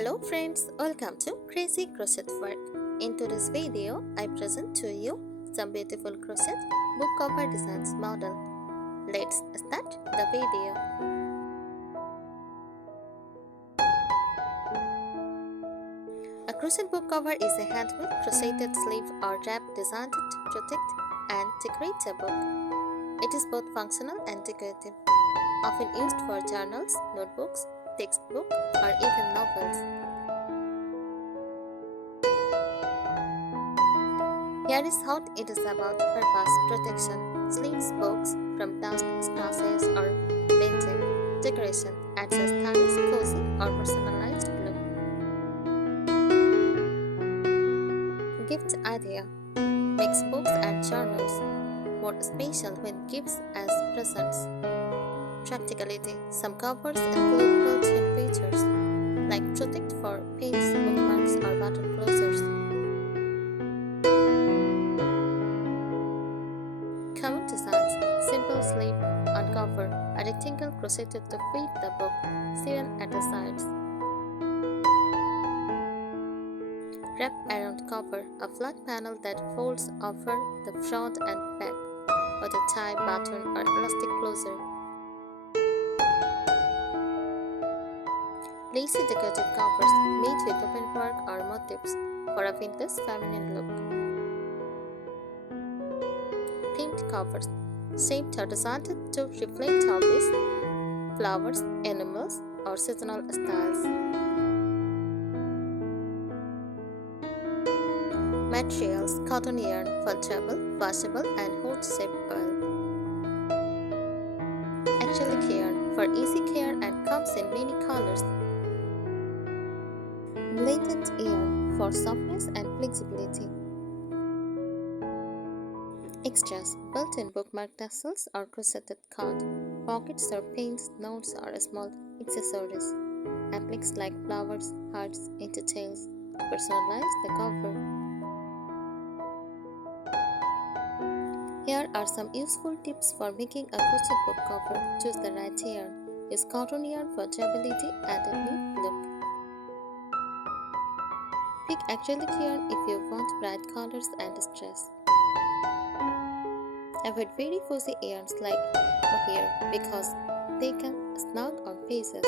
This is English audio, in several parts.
Hello friends, welcome to Crazy Crochet Work. In today's video, I present to you some beautiful crochet book cover designs model. Let's start the video. A crochet book cover is a handmade crocheted sleeve or wrap designed to protect and decorate a book. It is both functional and decorative, often used for journals, notebooks, textbooks, or even novels. Here is how it is about purpose protection. Sleeves books from dust, scratches, or bending. Decoration adds a stylish, cozy, or personalized look. Gift idea makes books and journals more special when gifts as presents. Practicality: some covers include built-in features like protect for pins, bookmarks, or button closers. Common designs: simple sleeve on cover, a rectangle crocheted to fit the book, sewn at the sides. Wrap around cover, a flat panel that folds over the front and back, with a tie, button, or elastic closer. Lacy decorative covers made with open work or motifs for a vintage feminine look. Themed covers shaped or designed to reflect hobbies, flowers, animals, or seasonal styles. Materials: cotton yarn, foldable, washable, and hot-shaped oil. Acrylic yarn for easy care and comes in many colors. Blended yarn for softness and flexibility. Extras: built-in bookmark tassels or crocheted card, pockets or pins, notes, or small accessories. Appliques like flowers, hearts, and details to personalize the cover. Here are some useful tips for making a crochet book cover. Choose the right yarn. Use cotton yarn for durability and a neat look. Pick acrylic yarn if you want bright colors and distress. Avoid very fuzzy yarns like mohair because they can snag on pages.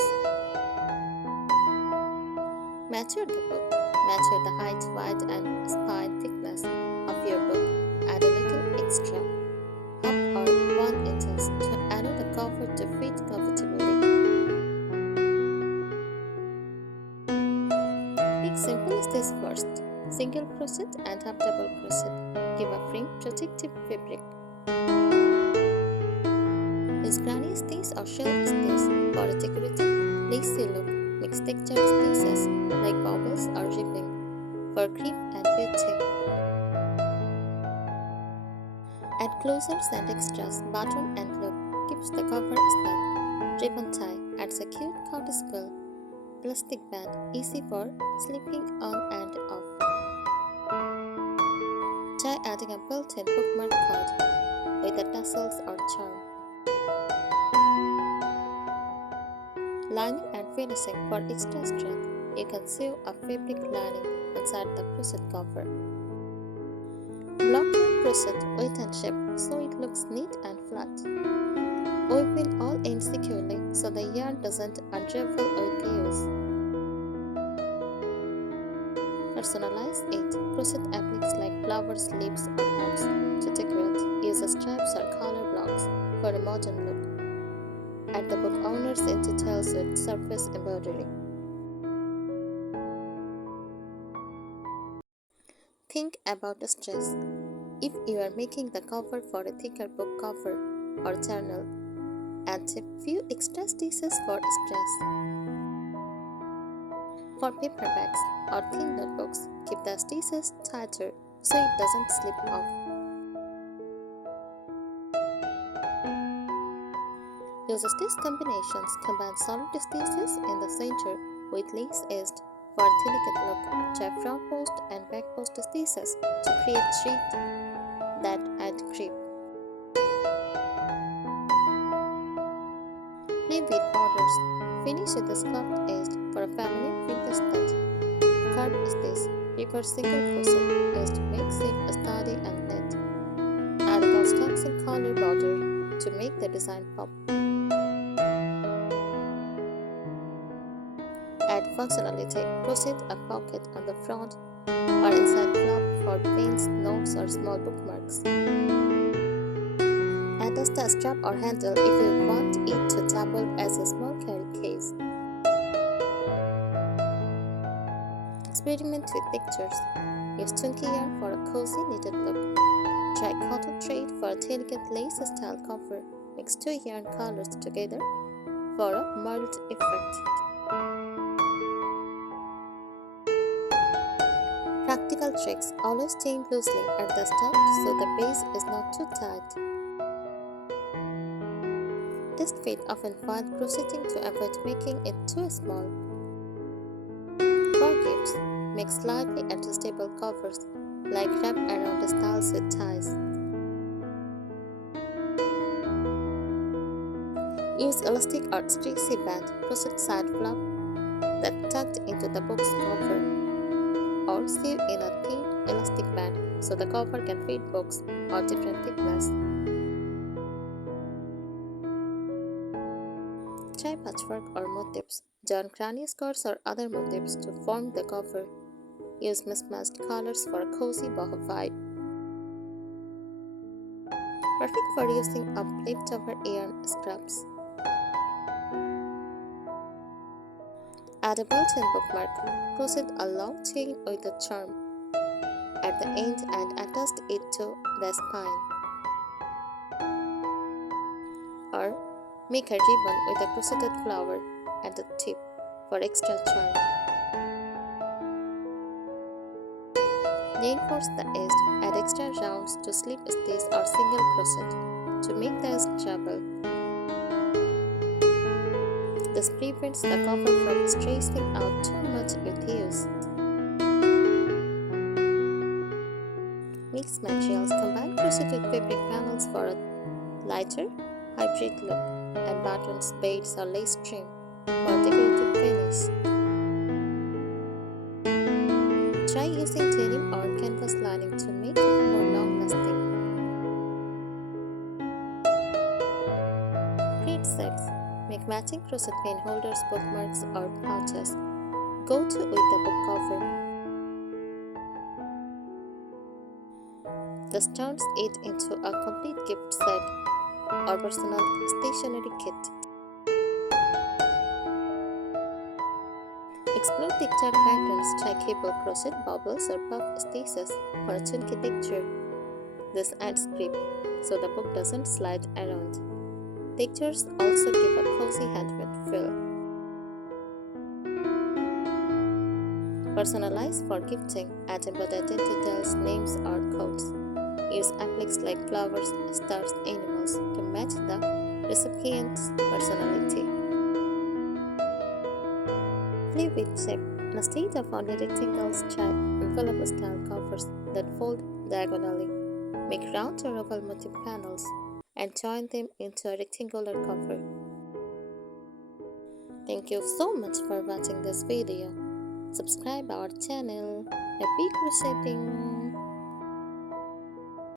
Measure the book. Measure the height, width, and spine thickness of your book. Add a little extra, half or 1 inches, to allow the cover to fit comfortably. Pick simple stitches first. Single crochet and half double crochet. Give a frame protective fabric. Use granny stitch or shell stitch for a decorative, lacy look. Mix textured stitches like bubbles or ribbing for grip and beauty. Add closures and extras, button and loop. Keeps the cover snug. Ribbon tie adds a cute cardisple. Plastic band, easy for slipping on and off. Try adding a built-in bookmark card with the tassels or charm. Lining and finishing for extra strength. You can sew a fabric lining inside the crochet cover. Block your crochet weight and shape so it looks neat and flat. Weave in all ends securely so the yarn doesn't unravel or chaos. Personalize it. Crochet appliques like flowers, leaves, or hearts to decorate. Use stripes or color blocks for a modern look. Add the book owners in details with surface embroidery. Think about the stress. If you are making the cover for a thicker book cover or journal, add a few extra stitches for stress. For paperbacks or thin notebooks, keep the stitches tighter so it doesn't slip off. Use stitch combinations. Combine solid stitches in the center with lace edged for a delicate look. Try front post and back post stitches to create sheath that add grip. Play with borders. Finish with the scuffed edge For a family vintage set, card is this. Paper single crochet is to make silk sturdy and neat. Add a contrasting color border to make the design pop. Add functionality. Crochet a pocket on the front or inside flap for pins, notes, or small bookmarks. Add a strap or handle if you want it to double as a small carry case. Experiment with textures. Use chunky yarn for a cozy knitted look. Try cotton thread for a delicate lace style cover. Mix two yarn colors together for a mulled effect. Practical tricks. Always chain loosely at the start so the base is not too tight. Test fit often while crocheting to avoid making it too small. For gifts, make slightly adjustable covers like wrap around the styles with ties. Use elastic or stretchy band crochet side flap that tucked into the box cover, or sew in a thin elastic band so the cover can fit books or different thickness. Try patchwork or motifs. Join granny skirts or other motifs to form the cover. Use mismatched colors for a cozy boho vibe. Perfect for using up leftover yarn scraps. Add a built-in bookmark. Crochet a long chain with a charm at the end and attach it to the spine. Or make a ribbon with a crocheted flower at the tip for extra charm. Reinforce the edge. Add extra rounds to slip stitch or single crochet to make the edge travel. This prevents the cover from stretching out too much with use. Mix materials. Combine crocheted fabric panels for a lighter, hybrid look, and buttons, beads, or lace trim for decorative finish. Try using denim or canvas lining to make it more long-lasting. Create sets. Make matching crochet pin holders, bookmarks, or pouches. Go to with the book cover. This turns it into a complete gift set or personal stationery kit. Explore texture patterns. Try cable crochet, bubbles, or puff stitches for a chunky texture. This adds grip so the book doesn't slide around. Textures also give a cozy handmade feel. Personalize for gifting. Add embodied details, names, or codes. Use appliques like flowers, stars, animals to match the recipient's personality. Play with shape. Instead of only rectangles, try envelope style covers that fold diagonally. Make round or oval motif panels and join them into a rectangular cover. Thank you so much for watching this video. Subscribe our channel. Happy crocheting!